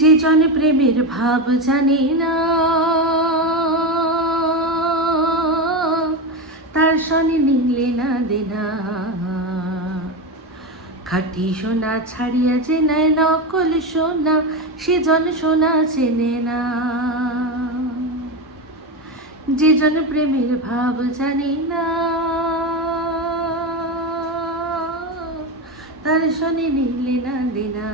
যে জন প্রেমের ভাব জানে না, তার সনে নিলে না দেনা। খাঁটি সোনা ছাড়িয়া যে নেয় নকল সোনা, সে জন সোনা চেনে না। যে জন প্রেমের ভাব জানে না, তার সনে নিলে না দেনা।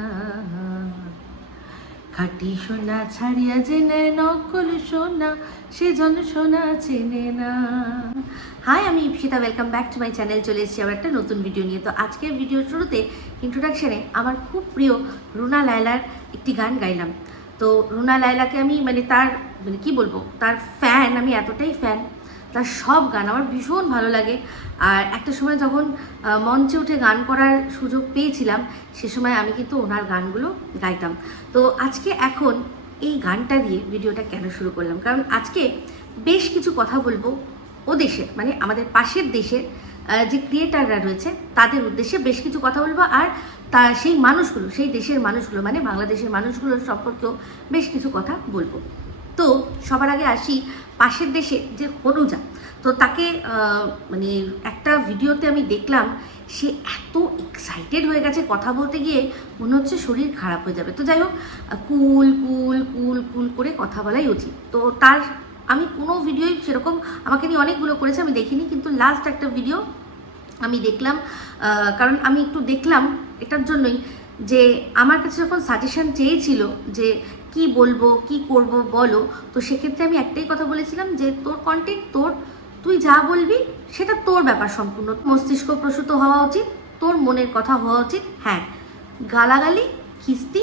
খাঁটি সোনা ছাড়িয়া যে নেয় নকল সোনা, সে জন সোনা চেনে না। হাই, আমি Ipsita, welcome back to my channel. চলে এসেছি আবার একটা নতুন ভিডিও নিয়ে। তো আজকের ভিডিওর শুরুতে ইন্ট্রোডাকশানে আমার খুব প্রিয় রুনা লায়লার একটি গান গাইলাম। তো রুনা লায়লাকে আমি তার কি বলবো, তার ফ্যান, আমি এতটাই ফ্যান। তার সব গান আমার ভীষণ ভালো লাগে। আর একটা সময় যখন মঞ্চে উঠে গান করার সুযোগ পেয়েছিলাম, সে সময় আমি কিন্তু ওনার গানগুলো গাইতাম। তো আজকে এখন এই গানটা দিয়ে ভিডিওটা কেন শুরু করলাম, কারণ আজকে বেশ কিছু কথা বলবো ও দেশের, আমাদের পাশের দেশের যে ক্রিয়েটাররা রয়েছে তাদের উদ্দেশ্যে বেশ কিছু কথা বলবো। আর সেই মানুষগুলো, সেই দেশের মানুষগুলো, বাংলাদেশের মানুষগুলোর সম্পর্কেও বেশ কিছু কথা বলবো। তো সবার আগে আসি পাশের দেশে যে হনুজা। তো তাকে একটা ভিডিওতে আমি দেখলাম, সে এত এক্সাইটেড হয়ে গেছে, কথা বলতে গিয়ে মনে হচ্ছে শরীর খারাপ হয়ে যাবে। তো যাই হোক, কুল কুল কুল কুল করে কথা বলাই উচিত। তো তার আমি কোনো ভিডিওই সেরকম, আমাকে নিয়ে অনেকগুলো করেছে, আমি দেখিনি, কিন্তু লাস্ট একটা ভিডিও আমি দেখলাম। কারণ আমি একটু দেখলাম এটার জন্যই যে আমার কাছে যখন সাজেশন চেয়েছিল যে কি বলবো কি করব বলো, তো সেক্ষেত্রে আমি একটাই কথা বলেছিলাম যে তোর কন্টেন্ট তোর, তুই যা বলবি সেটা তোর ব্যাপার, সম্পূর্ণ মস্তিষ্ক প্রসূত হওয়া উচিত, তোর মনের কথা হওয়া উচিত। হ্যাঁ, গালাগালি খিস্তি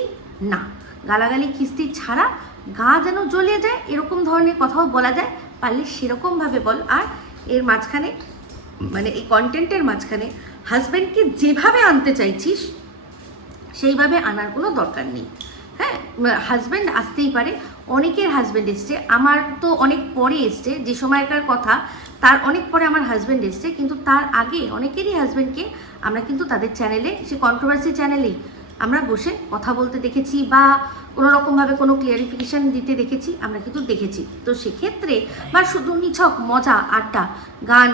না, গালাগালি খিস্তি ছাড়া গা যেন জ্বলিয়ে যায় এরকম ধরনের কথাও বলা যায়, পারলে সেরকমভাবে বল। আর এর মাঝখানে এই কন্টেন্টের মাঝখানে হাজব্যান্ডকে যেভাবে আনতে চাইছিস সেইভাবে আনার কোনো দরকার নেই। হ্যাঁ, হাজব্যান্ড আসতেই পারে, অনেকের হাজব্যান্ড এসছে, আমার তো অনেক পরে এসছে, যে সময়কার কথা তার অনেক পরে আমার হাজব্যান্ড এসছে, কিন্তু তার আগে অনেকেরই হাজব্যান্ডকে আমরা কিন্তু তাদের চ্যানেলে, সে কন্ট্রোভার্সি চ্যানেলেই আমরা বসে কথা বলতে দেখেছি বা কোনো রকমভাবে কোনো ক্লিয়ারিফিকেশান দিতে দেখেছি, আমরা কিন্তু দেখেছি। তো সেক্ষেত্রে বা শুধু নিছক মজা আড্ডা গান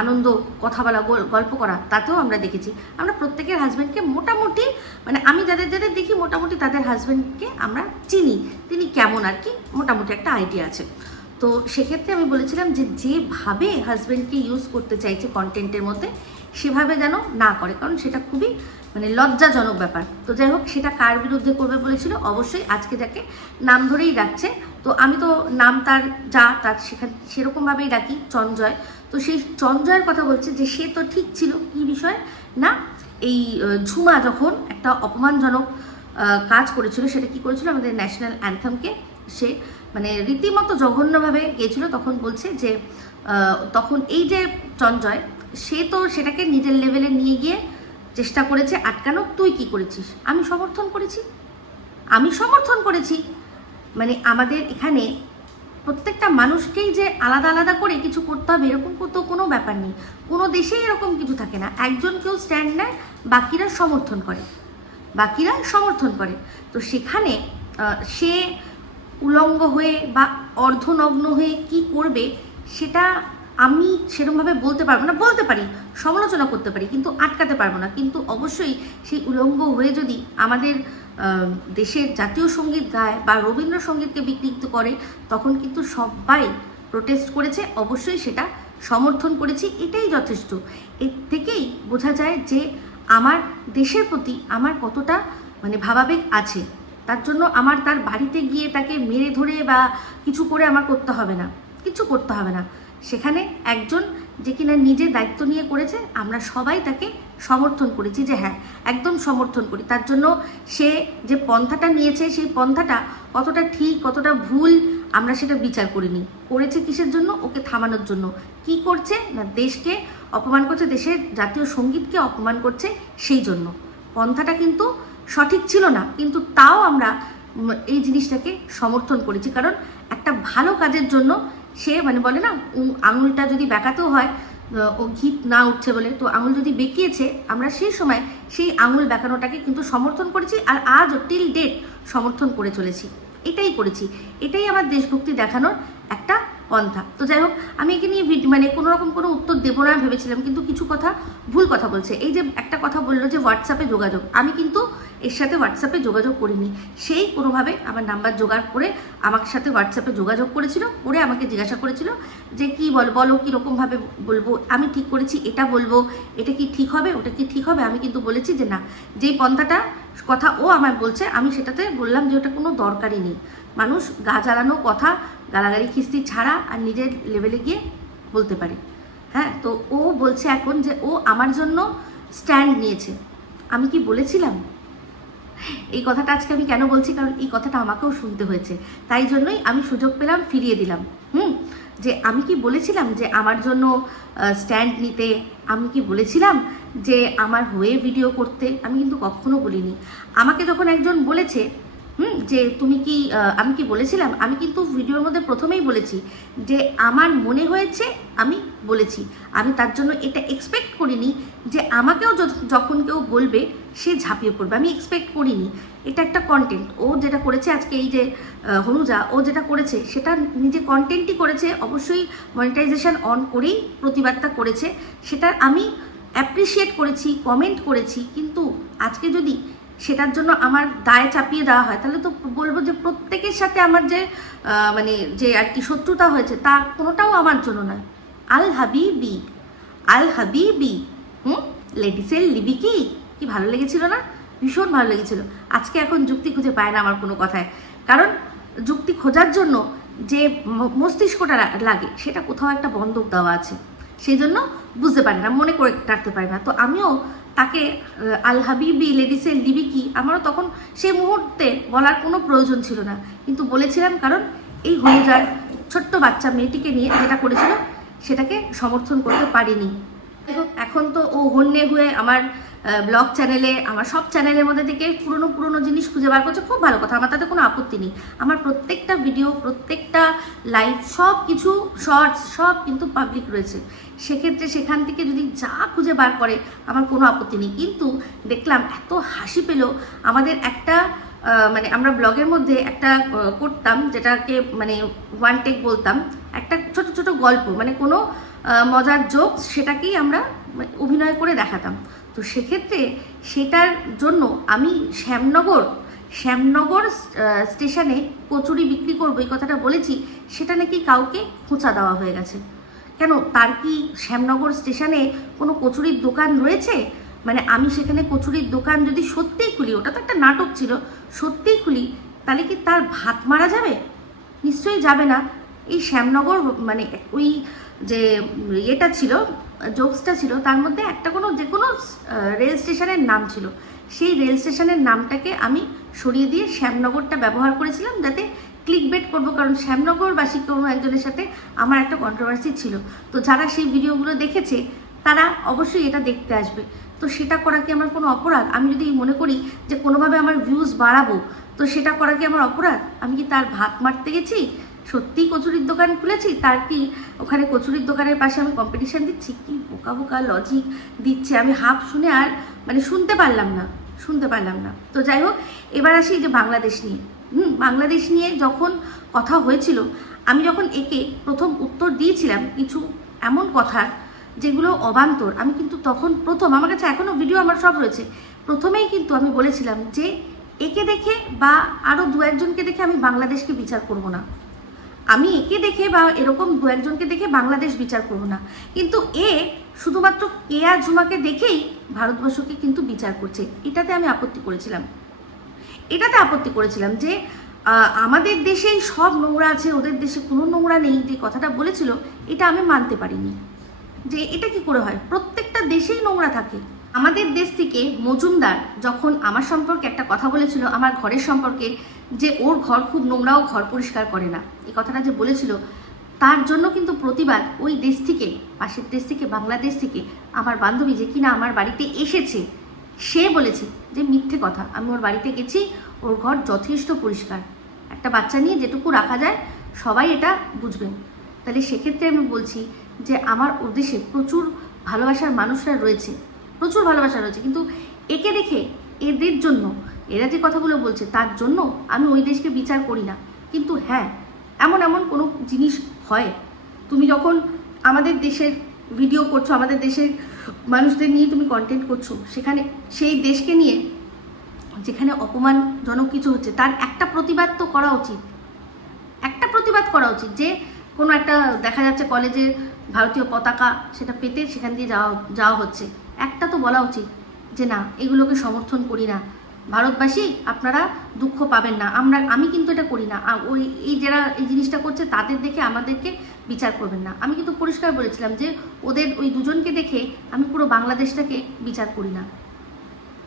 আনন্দ কথা বলা গল্প করা তাতেও আমরা দেখেছি। আমরা প্রত্যেকের হাজব্যান্ডকে মোটামুটি আমি যাদের যাদের দেখি মোটামুটি তাদের হাজব্যান্ডকে আমরা চিনি, তিনি কেমন আর কি মোটামুটি একটা আইডিয়া আছে। তো সেক্ষেত্রে আমি বলেছিলাম যে যেভাবে হাজব্যান্ডকে ইউজ করতে চাইছে কন্টেন্টের মধ্যে সেভাবে যেন না করে, কারণ সেটা খুবই লজ্জাজনক ব্যাপার। তো যাই হোক, সেটা কার বিরুদ্ধে করবে বলেছিল, অবশ্যই আজকে যাকে নাম ধরেই ডাকছে, তো আমি তো নাম তার তার সেরকমভাবেই ডাকি, চঞ্জয়। তো সেই চঞ্জয়ের কথা বলছে যে সে তো ঠিক ছিল, কি বিষয় না, এই ঝুমা যখন একটা অপমানজনক কাজ করেছিল, সেটা কি করেছিল, আমাদের ন্যাশনাল অ্যান্থেমকে সে রীতিমতো জঘন্যভাবে গিয়েছিল। তখন বলছে যে তখন এই যে চঞ্জয়, সে তো সেটাকে নিজের লেভেলে নিয়ে গিয়ে চেষ্টা করেছে আটকানো। তুই কি করেছিস? আমি সমর্থন করেছি, আমি সমর্থন করেছি। আমাদের এখানে প্রত্যেকটা মানুষকেই যে আলাদা আলাদা করে কিছু করতে হবে এরকম তো কোনো ব্যাপার নেই, কোনো দেশেই এরকম কিছু থাকে না। একজন কেউ স্ট্যান্ড নেয়, বাকিরা সমর্থন করে, বাকিরা সমর্থন করে। তো সেখানে সে উলঙ্গ হয়ে বা অর্ধনগ্ন হয়ে কি করবে সেটা আমি সেরকমভাবে বলতে পারবো না, বলতে পারি, সমালোচনা করতে পারি, কিন্তু আটকাতে পারবো না। কিন্তু অবশ্যই সেই উলঙ্গ হয়ে যদি আমাদের দেশের জাতীয় সঙ্গীত গায় বা রবীন্দ্রসঙ্গীতকে বিকৃত করে, তখন কিন্তু সবাই প্রোটেস্ট করেছে, অবশ্যই সেটা সমর্থন করেছি, এটাই যথেষ্ট। এর থেকেই বোঝা যায় যে আমার দেশের প্রতি আমার কতটা ভাবাবেগ আছে। তার জন্য আমার তার বাড়িতে গিয়ে তাকে মেরে ধরে বা কিছু করে আমার করতে হবে না, কিছু করতে হবে না। সেখানে একজন যে কিনা নিজে দায়িত্ব নিয়ে করেছে, আমরা সবাই তাকে সমর্থন করেছি, যে হ্যাঁ একদম সমর্থন করি। তার জন্য সে যে পন্থাটা নিয়েছে সেই পন্থাটা কতটা ঠিক কতটা ভুল আমরা সেটা বিচার করিনি, করেছে কিসের জন্য, ওকে থামানোর জন্য। কি করছে না, দেশকে অপমান করছে, দেশের জাতীয় সঙ্গীতকে অপমান করছে, সেই জন্য পন্থাটা কিন্তু সঠিক ছিল না, কিন্তু তাও আমরা এই জিনিসটাকে সমর্থন করেছি। কারণ একটা ভালো কাজের জন্য সে বলে না, আঙুলটা যদি বেঁকাতেও হয় ও ঘি না উঠছে বলে, তো আঙুল যদি বেঁকিয়েছে আমরা সেই সময় সেই আঙুল বেঁকানোটাকে কিন্তু সমর্থন করেছি, আর আজও টিল ডেট সমর্থন করে চলেছি। এটাই করেছি, এটাই আমার দেশভক্তি দেখানোর একটা পন্থা। তো যাই হোক, আমি একে নিয়ে মানে কোনো রকম কোনো উত্তর দেবো না ভেবেছিলাম, কিন্তু কিছু কথা ভুল কথা বলছে। এই যে একটা কথা বললো যে হোয়াটসঅ্যাপে যোগাযোগ, আমি কিন্তু এর সাথে হোয়াটসঅ্যাপে যোগাযোগ করিনি। সেই কোনোভাবে আমার নাম্বার জোগাড় করে আমার সাথে হোয়াটসঅ্যাপে যোগাযোগ করেছিল, করে আমাকে জিজ্ঞাসা করেছিল যে কি বলো কীরকমভাবে বলবো, আমি ঠিক করেছি এটা বলবো, এটা কি ঠিক হবে, ওটা কি ঠিক হবে। আমি কিন্তু বলেছি যে না, যেই পন্থাটা কথা ও আমায় বলছে আমি সেটাতে বললাম যে ওটা কোনো দরকারই নেই। মানুষ গা জ্বালানো কথা গালাগালি খিস্তি ছাড়া আর নিজের লেভেলে গিয়ে বলতে পারে। হ্যাঁ, তো ও বলছে এখন যে ও আমার জন্য স্ট্যান্ড নিয়েছে। আমি কি বলেছিলাম? এই কথাটা আজকে আমি কেন বলছি, কারণ এই কথাটা আমাকেও শুনতে হয়েছে, তাই জন্যই আমি সুযোগ পেলাম, ফিরিয়ে দিলাম। যে আমি কি বলেছিলাম যে আমার জন্য স্ট্যান্ড নিতে, আমি কি বলেছিলাম যে আমার হয়ে ভিডিও করতে, আমি কিন্তু কখনো বলিনি। আমাকে যখন একজন বলেছে যে তুমি কি, আমি কি বলেছিলাম, আমি কিন্তু ভিডিওর মধ্যে প্রথমেই বলেছি যে আমার মনে হয়েছে আমি বলেছি। আমি তার জন্য এটা এক্সপেক্ট করিনি যে আমাকেও যখন কেউ বলবে সে ঝাঁপিয়ে পড়বে, আমি এক্সপেক্ট করিনি। এটা একটা কন্টেন্ট, ও যেটা করেছে আজকে, এই যে হনুজা ও যেটা করেছে সেটা নিজে কন্টেন্টই করেছে, অবশ্যই মনিটাইজেশন অন করেই প্রতিবাদটা করেছে, সেটা আমি অ্যাপ্রিসিয়েট করেছি, কমেন্ট করেছি। কিন্তু আজকে যদি সেটার জন্য আমার দায় চাপিয়ে দেওয়া হয়, তাহলে তো বলবো যে প্রত্যেকের সাথে আমার যে মানে যে আর কি শত্রুতা হয়েছে তা কোনোটাও আমার জন্য নয়। আল হাবিবি, আল হাবিবি, লেডিসের লিবি কি ভালো লেগেছিল না? ভীষণ ভালো লেগেছিল। আজকে এখন যুক্তি খুঁজে পায় না আমার কোনো কথায়, কারণ যুক্তি খোঁজার জন্য যে মস্তিষ্কটা লাগে সেটা কোথাও একটা বন্ধক দেওয়া আছে, সেই জন্য বুঝতে পারে না, মনে করে রাখতে পারে না। তো আমিও তাকে আল হাবিবি লেডিসের লিবি কি, আমারও তখন সেই মুহূর্তে বলার কোনো প্রয়োজন ছিল না, কিন্তু বলেছিলাম কারণ এই হনুজার ছোট্ট বাচ্চা মেয়েটিকে নিয়ে যেটা করেছিল সেটাকে সমর্থন করতে পারিনি। এখন তো ও হন্যে হয়ে আমার ব্লগ চ্যানেলে, আমার সব চ্যানেলের মধ্যে থেকে পুরনো জিনিস খুঁজে বার করছে, খুব ভালো কথা, আমার তাতে কোনো আপত্তি নেই। আমার প্রত্যেকটা ভিডিও, প্রত্যেকটা লাইভ, সব কিছু শর্টস সব কিন্তু পাবলিক রয়েছে, সেক্ষেত্রে সেখান থেকে যদি যা খুঁজে বার করে আমার কোনো আপত্তি নেই। কিন্তু দেখলাম এত হাসি পেল আমাদের একটা মানে আমরা ব্লগের মধ্যে একটা করতাম, যেটাকে মানে ওয়ান টেক বলতাম, একটা ছোট ছোট গল্প, মানে কোনো মজার জোক, সেটাকেই আমরা অভিনয় করে দেখাতাম। তো সেক্ষেত্রে সেটার জন্য আমি শ্যামনগর স্টেশনে কচুরি বিক্রি করবো এই কথাটা বলেছি, সেটা নাকি কাউকে খোঁচা দেওয়া হয়ে গেছে। কেন, তার কি শ্যামনগর স্টেশনে কোনো কচুরির দোকান রয়েছে? মানে আমি সেখানে কচুরির দোকান যদি সত্যিই খুলি, ওটা তো একটা নাটক ছিল, সত্যিই খুলি, তাহলে কি তার ভাত মারা যাবে? নিশ্চয়ই যাবে না। এই শ্যামনগর মানে ওই যে এটা ছিল, জোকসটা ছিল, তার মধ্যে একটা যে কোনো রেল স্টেশনের নাম ছিল, সেই রেল স্টেশনের নামটাকে আমি সরিয়ে দিয়ে শ্যামনগরটা ব্যবহার করেছিলাম, যাতে ক্লিক বেট করবো, কারণ শ্যামনগরবাসী কোনো একজনের সাথে আমার একটা কন্ট্রোভার্সি ছিল। তো যারা সেই ভিডিওগুলো দেখেছে তারা অবশ্যই এটা দেখতে আসবে। তো সেটা করা কি আমার কোনো অপরাধ? আমি যদি মনে করি যে কোনোভাবে আমার ভিউজ বাড়াবো, তো সেটা করা কি আমার অপরাধ? আমি কি তার ভাত মারতে গেছি? সত্যিই কচুরির দোকান খুলেছি, তার কি ওখানে কচুরির দোকানের পাশে আমি কম্পিটিশান দিচ্ছি? কি বোকা বোকা লজিক দিচ্ছে, আমি হাফ শুনে আর মানে শুনতে পারলাম না। তো যাই হোক, এবার আসি যে বাংলাদেশ নিয়ে। বাংলাদেশ নিয়ে যখন কথা হয়েছিল, আমি যখন একে প্রথম উত্তর দিয়েছিলাম কিছু এমন কথার যেগুলো অবান্তর, আমি কিন্তু তখন প্রথম, আমার কাছে এখনও ভিডিও আমার সব রয়েছে, প্রথমেই কিন্তু আমি বলেছিলাম যে একে দেখে বা আরও দু একজনকে দেখে আমি বাংলাদেশকে বিচার করব না, আমি একে দেখে বা এরকম দু একজনকে দেখে বাংলাদেশ বিচার করব না। কিন্তু এ শুধুমাত্র কেয়া ঝুমাকে দেখেই ভারতবর্ষকে কিন্তু বিচার করছে, এটাতে আপত্তি করেছিলাম যে আমাদের দেশেই সব নোংরা আছে, ওদের দেশে কোনো নোংরা নেই, যে কথাটা বলেছিল এটা আমি মানতে পারিনি। যে এটা কি করে হয়, প্রত্যেকটা দেশেই নোংরা থাকে। আমাদের দেশ থেকে মজুমদার যখন আমার সম্পর্কে একটা কথা বলেছিল, আমার ঘরের সম্পর্কে, যে ওর ঘর খুব নোংরা, ও ঘর পরিষ্কার করে না, এই কথাটা যে বলেছিল, তার জন্য কিন্তু প্রতিবাদ ওই দেশ থেকে, পাশের দেশ থেকে, বাংলাদেশ থেকে আমার বান্ধবী যে কিনা আমার বাড়িতে এসেছে, সে বলেছে যে মিথ্যে কথা, আমি ওর বাড়িতে গেছি, ওর ঘর যথেষ্ট পরিষ্কার, একটা বাচ্চা নিয়ে যেটুকু রাখা যায় সবাই এটা বুঝবেন। তাহলে সেক্ষেত্রে আমি বলছি যে আমার ও দেশে প্রচুর ভালোবাসার মানুষরা রয়েছে, প্রচুর ভালোবাসা রয়েছে, কিন্তু একে দেখে এদের জন্য এরা যে কথাগুলো বলছে তার জন্য আমি ওই দেশকে বিচার করি না। কিন্তু হ্যাঁ, এমন এমন কোনো জিনিস হয়, তুমি যখন আমাদের দেশের ভিডিও করছো, আমাদের দেশের মানুষদের নিয়ে তুমি কন্টেন্ট করছো, সেখানে সেই দেশকে নিয়ে যেখানে অপমানজনক কিছু হচ্ছে তার একটা প্রতিবাদ তো করা উচিত, একটা প্রতিবাদ করা উচিত। যে কোনো একটা দেখা যাচ্ছে কলেজে ভারতীয় পতাকা সেটা পেতে সেখান দিয়ে যাওয়া হচ্ছে, একটা তো বলা উচিত যে না, এগুলোকে সমর্থন করি না, ভারতবাসী আপনারা দুঃখ পাবেন না, আমি কিন্তু এটা করি না, ওই যারা এই জিনিসটা করছে তাদের দেখে আমাদেরকে বিচার করবেন না। আমি কিন্তু পরিষ্কার বলেছিলাম যে ওদের ওই দুজনকে দেখে আমি পুরো বাংলাদেশটাকে বিচার করি না।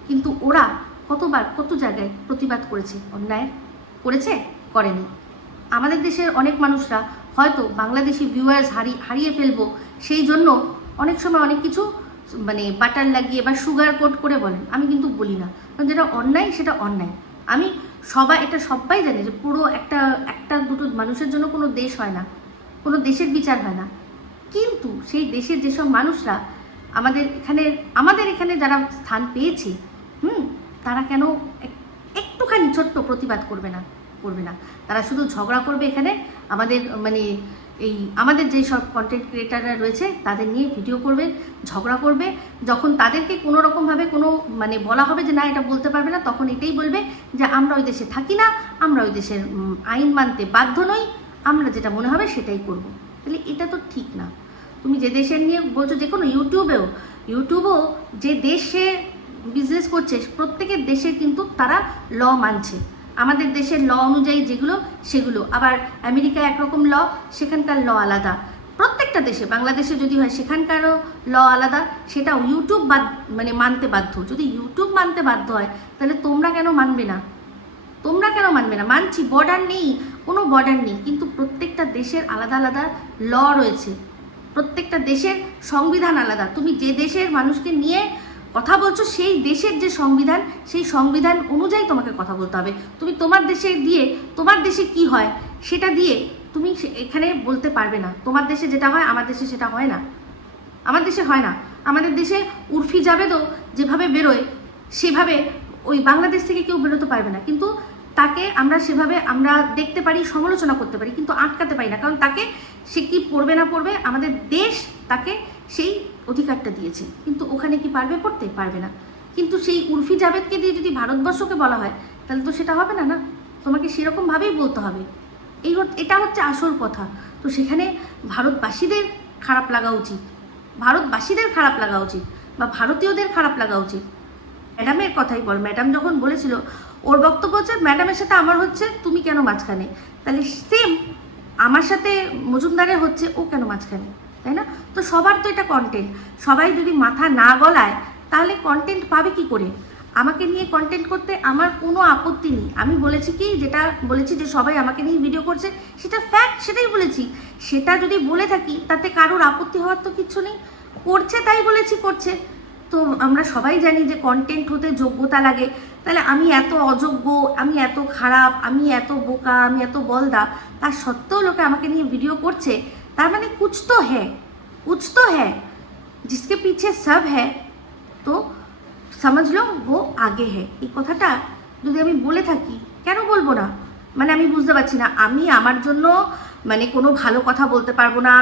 কিন্তু ওরা কতবার কত জায়গায় প্রতিবাদ করেছে, অন্যায় করেছে, করেনি। আমাদের দেশের অনেক মানুষরা হয়তো বাংলাদেশি ভিউয়ার্স হারিয়ে ফেলবো সেই জন্য অনেক সময় অনেক কিছু মানে বাটার লাগিয়ে বা সুগার কোট করে বলেন, আমি কিন্তু বলি না, কারণ যেটা অন্যায় সেটা অন্যায়। আমি এটা সবাই জানে যে পুরো একটা দুটো মানুষের জন্য কোনো দেশ হয় না, কোনো দেশের বিচার হয় না। কিন্তু সেই দেশের যেসব মানুষরা আমাদের এখানে যারা স্থান পেয়েছে, তারা কেন একটুখানি ছোট্ট প্রতিবাদ করবে না? তারা শুধু ঝগড়া করবে এখানে, আমাদের যেই সব কন্টেন্ট ক্রিয়েটাররা রয়েছে তাদের নিয়ে ভিডিও করবে, ঝগড়া করবে। যখন তাদেরকে কোনো রকমভাবে বলা হবে যে না এটা বলতে পারবে না, তখন এটাই বলবে যে আমরা ওই দেশে থাকি না, আমরা ওই দেশের আইন মানতে বাধ্য নই, আমরা যেটা মনে হবে সেটাই করব। তাহলে এটা তো ঠিক না। তুমি যে দেশের নিয়ে বলছো, যে কোনো ইউটিউবেও যে দেশে বিজনেস করছে প্রত্যেকের দেশে কিন্তু তারা ল মানছে, আমাদের দেশের ল অনুযায়ী যেগুলো সেগুলো, আবার আমেরিকায় একরকম ল, সেখানকার ল আলাদা। প্রত্যেকটা দেশে, বাংলাদেশে যদি হয় সেখানকারও ল আলাদা, সেটাও ইউটিউব মানতে বাধ্য। যদি ইউটিউব মানতে বাধ্য হয় তাহলে তোমরা কেন মানবে না? মানছি, বর্ডার নেই, কোনো বর্ডার নেই, কিন্তু প্রত্যেকটা দেশের আলাদা আলাদা ল রয়েছে, প্রত্যেকটা দেশের সংবিধান আলাদা। তুমি যে দেশের মানুষকে নিয়ে কথা বলছো সেই দেশের যে সংবিধান, সেই সংবিধান অনুযায়ী তোমাকে কথা বলতে হবে। তুমি তোমার দেশে কি হয় সেটা দিয়ে তুমি এখানে বলতে পারবে না। তোমার দেশে যেটা হয় আমার দেশে সেটা হয় না, আমাদের দেশে উর্ফি জাবেদও যেভাবে বেরোয় সেভাবে ওই বাংলাদেশ থেকে কেউ বেরোতে পারবে না। কিন্তু তাকে সেভাবে আমরা দেখতে পারি, সমালোচনা করতে পারি, কিন্তু আটকাতে পারি না, কারণ সে কি পড়বে না পড়বে, আমাদের দেশ তাকে সেই অধিকারটা দিয়েছে। কিন্তু ওখানে কি পড়তে পারবে না। কিন্তু সেই উর্ফি জাবেদকে দিয়ে যদি ভারতবর্ষকে বলা হয় তাহলে তো সেটা হবে না, তোমাকে সেরকমভাবেই বলতে হবে। এটা হচ্ছে আসল কথা। তো সেখানে ভারতবাসীদের খারাপ লাগা উচিত, বা ভারতীয়দের খারাপ লাগা উচিত। ম্যাডামের কথাই বল, ম্যাডাম যখন বলেছিল, ওর বক্তব্য হচ্ছে ম্যাডামের সাথে আমার হচ্ছে, তুমি কেন মাঝখানে? তাহলে সেম আমার সাথে মজুমদারের হচ্ছে, ও কেন মাঝখানে? তাই না? তো সবার তো এটা কন্টেন্ট, সবাই যদি মাথা না গলায় তাহলে কন্টেন্ট পাবে কি করে? আমাকে নিয়ে কন্টেন্ট করতে আমার কোনো আপত্তি নেই। আমি বলেছি যেটা বলেছি যে সবাই আমাকে নিয়ে ভিডিও করছে, সেটা ফ্যাক্ট, সেটাই বলেছি। সেটা যদি বলে থাকি তাতে কারোর আপত্তি হওয়ার তো কিচ্ছু নেই। করছে তাই বলেছি, করছে। তো আমরা সবাই জানি যে কন্টেন্ট হতে যোগ্যতা লাগে। তাহলে আমি এত অযোগ্য, আমি এত খারাপ, আমি এত বোকা, আমি এত বলদা, তার সত্ত্বেও লোকে আমাকে নিয়ে ভিডিও করছে, তার মানে कुछ तो है जिसके पीछे सब है, तो समझ लो वो आगे है। এই কথাটা যদি আমি বলে থাকি, কেন বলবো না? আমি বুঝতে পারছি না, আমি আমার জন্য কোনো ভালো কথা বলতে পারবো না,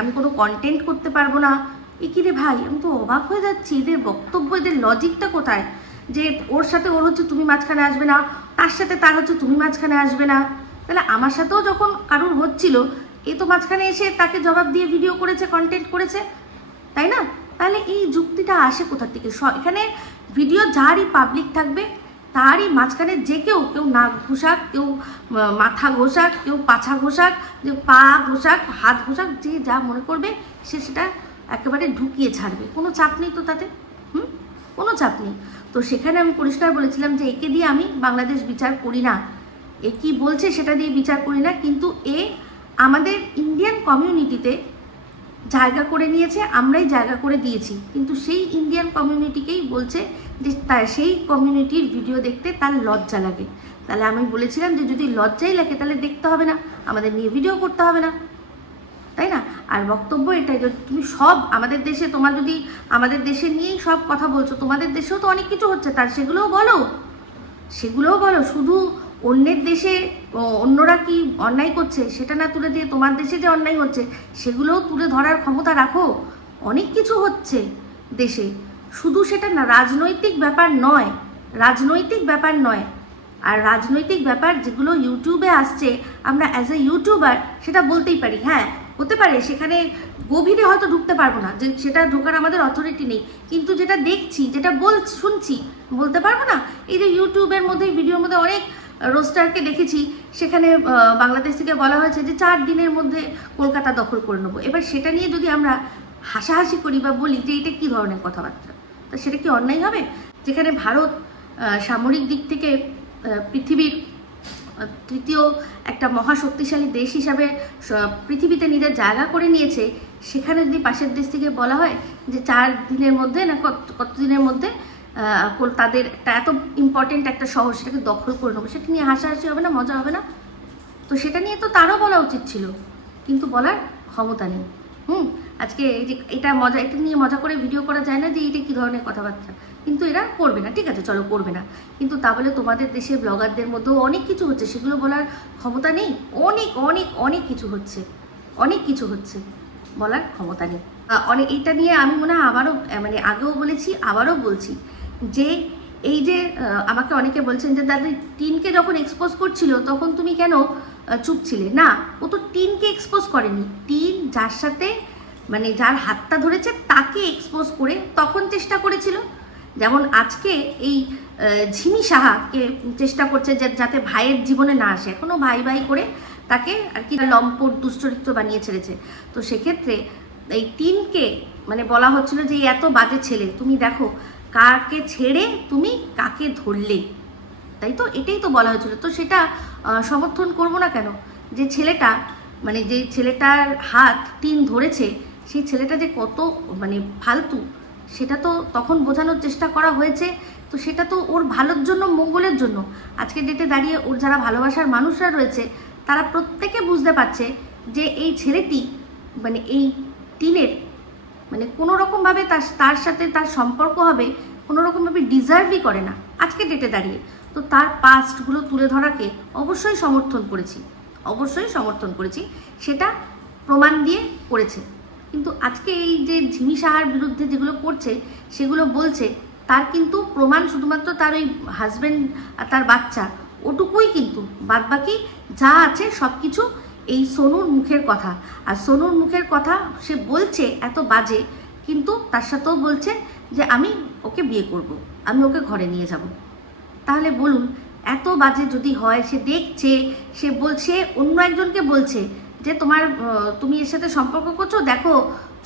আমি কোনো কন্টেন্ট করতে পারবো না। এ কি রে ভাই, আমি তো অবাক হয়ে যাচ্ছি, এদের বক্তব্য, এদের লজিকটা কোথায়? যে ওর সাথে ওর হচ্ছে তুমি মাঝখানে আসবে না, তার সাথে তার হচ্ছে তুমি মাঝখানে আসবে না। তাহলে আমার সাথেও যখন কারোর হচ্ছিল, এ তো মাঝখানে এসে তাকে জবাব দিয়ে ভিডিও করেছে, কন্টেন্ট করেছে, তাই না? তাহলে এই যুক্তিটা আসে কোথা থেকে? এখানে ভিডিও যারই পাবলিক থাকবে তারই মাঝখানে যে কেউ নাক ঘোষাক, কেউ মাথা ঘোষাক, কেউ পাছা ঘোষাক, যে পা ঘোষাক, হাত ঘোষাক, যে যা মনে করবে সে সেটা একেবারে ঢুকিয়ে ছাড়বে। কোনো চাপ নেই তো তাতে, কোনো চাপ নেই। তো সেখানে আমি পরিষ্কার বলেছিলাম যে একে দিয়ে আমি বাংলাদেশ বিচার করি না, এ কি বলছে সেটা দিয়ে বিচার করি না। কিন্তু এ আমাদের ইন্ডিয়ান কমিউনিটিতে জায়গা করে নিয়েছে, আমরাই জায়গা করে দিয়েছি, কিন্তু সেই ইন্ডিয়ান কমিউনিটিকেই বলছে যে সেই কমিউনিটির ভিডিও দেখতে তার লজ্জা লাগে। তাহলে আমি বলেছিলাম যে যদি লজ্জাই লাগে তাহলে দেখতে হবে না, আমাদের নিয়ে ভিডিও করতে হবে না। তাই না? আর বক্তব্য এটাই যে তুমি সব আমাদের দেশে, তোমার যদি আমাদের দেশে নিয়েই সব কথা বলছো, তোমাদের দেশেও তো অনেক কিছু হচ্ছে, তার সেগুলোও বলো। শুধু অন্যের দেশে অন্যরা কি অন্যায় করছে সেটা না তুলে দিয়ে তোমার দেশে যে অন্যায় হচ্ছে সেগুলোও তুলে ধরার ক্ষমতা রাখো। অনেক কিছু হচ্ছে দেশে, শুধু সেটা না রাজনৈতিক ব্যাপার নয়। আর রাজনৈতিক ব্যাপার যেগুলো ইউটিউবে আসছে, আমরা অ্যাজ এ ইউটিউবার সেটা বলতেই পারি। হ্যাঁ, হতে পারে সেখানে গভীরে হয়তো ঢুকতে পারবো না, যে সেটা ঢোকার আমাদের অথরিটি নেই, কিন্তু যেটা দেখছি, যেটা শুনছি, বলতে পারবো না। এই যে ইউটিউবের মধ্যে, ভিডিওর মধ্যে অনেক রোস্টারকে দেখেছি, সেখানে বাংলাদেশ থেকে বলা হয়েছে যে 4 দিনের মধ্যে কলকাতা দখল করে নেবো। এবার সেটা নিয়ে যদি আমরা হাসাহাসি করি বা বলি যে এটা কী ধরনের কথাবার্তা, তা সেটা কি অন্যায় হবে? যেখানে ভারত সামরিক দিক থেকে পৃথিবীর তৃতীয় একটা মহাশক্তিশালী দেশ হিসাবে পৃথিবীতে নিজের জায়গা করে নিয়েছে, সেখানে যদি পাশের দেশ থেকে বলা হয় যে 4 দিনের মধ্যে না কত দিনের মধ্যে তাদের একটা এত ইম্পর্টেন্ট একটা শহর সেটাকে দখল করে নেবো, সেটা নিয়ে হাসাহাসি হবে না, মজা হবে না? তো সেটা নিয়ে তো তারও বলা উচিত ছিল, কিন্তু বলার ক্ষমতা নেই। আজকে যে এটা নিয়ে মজা করে ভিডিও করা যায় না যে এটা কী ধরনের কথাবার্তা, কিন্তু এরা করবে না, ঠিক আছে চলো করবে না, কিন্তু তা বলে তোমাদের দেশের ব্লগারদের মধ্যেও অনেক কিছু হচ্ছে, সেগুলো বলার ক্ষমতা নেই? অনেক কিছু হচ্ছে, বলার ক্ষমতা নেই। এটা নিয়ে আমি মনে হয় আবারও, মানে আগেও বলেছি, আবারও বলছি যে এই যে আমাকে অনেকে বলছেন যে দাদা টিনকে যখন এক্সপোজ করছিল তখন তুমি কেন চুপ ছিলে? না, ও তো টিনকে এক্সপোজ করেনি, টিন যার সাথে মানে যার হাতটা ধরেছে তাকে এক্সপোজ করে তখন চেষ্টা করেছিল। যেমন আজকে এই ঝিমি সাহাকে চেষ্টা করছে যাতে ভাইয়ের জীবনে না আসে, এখনও ভাই করে তাকে আর কি লম্পট দুশ্চরিত্র বানিয়ে ছেড়েছে। তো সেক্ষেত্রে এই টিনকে মানে বলা হচ্ছিল যে এত বাজে ছেলে, তুমি দেখো কাকে ছেড়ে তুমি কাকে ধরলে, তাই তো? এটাই তো বলা হয়েছিল। তো সেটা সমর্থন করবো না কেন? যে ছেলেটা মানে যে ছেলেটার হাত টিন ধরেছে, সেই ছেলেটা যে কত মানে ফালতু, সেটা তো তখন বোঝানোর চেষ্টা করা হয়েছে। তো সেটা তো ওর ভালোর জন্য, মঙ্গলের জন্য। আজকে ডেটে দাঁড়িয়ে ওর যারা ভালোবাসার মানুষরা রয়েছে তারা প্রত্যেকে বুঝতে পারছে যে এই ছেলেটি মানে এই টিনের মানে কোনো রকমভাবে তার সাথে তার সম্পর্ক হবে কোনো রকমভাবে ডিজার্ভই করে না আজকে ডেটে দাঁড়িয়ে। তো তার পাস্টগুলো তুলে ধরাকে অবশ্যই সমর্থন করেছি, সেটা প্রমাণ দিয়ে করেছে। কিন্তু আজকে এই যে ঝিমি সাহার বিরুদ্ধে যেগুলো করছে, সেগুলো বলছে, তার কিন্তু প্রমাণ শুধুমাত্র তার ওই হাজব্যান্ড আর তার বাচ্চা, ওটুকুই কিন্তু। বাদবাকি যা আছে সব কিছু এই সোনুর মুখের কথা। আর সোনুর মুখের কথা সে বলছে এত বাজে, কিন্তু তার সাথেও বলছে যে আমি ওকে বিয়ে করব, আমি ওকে ঘরে নিয়ে যাব। তাহলে বলুন, এত বাজে যদি হয়, সে দেখছে, সে বলছে, অন্য একজনকে বলছে যে তুমি এর সাথে সম্পর্ক করছো, দেখো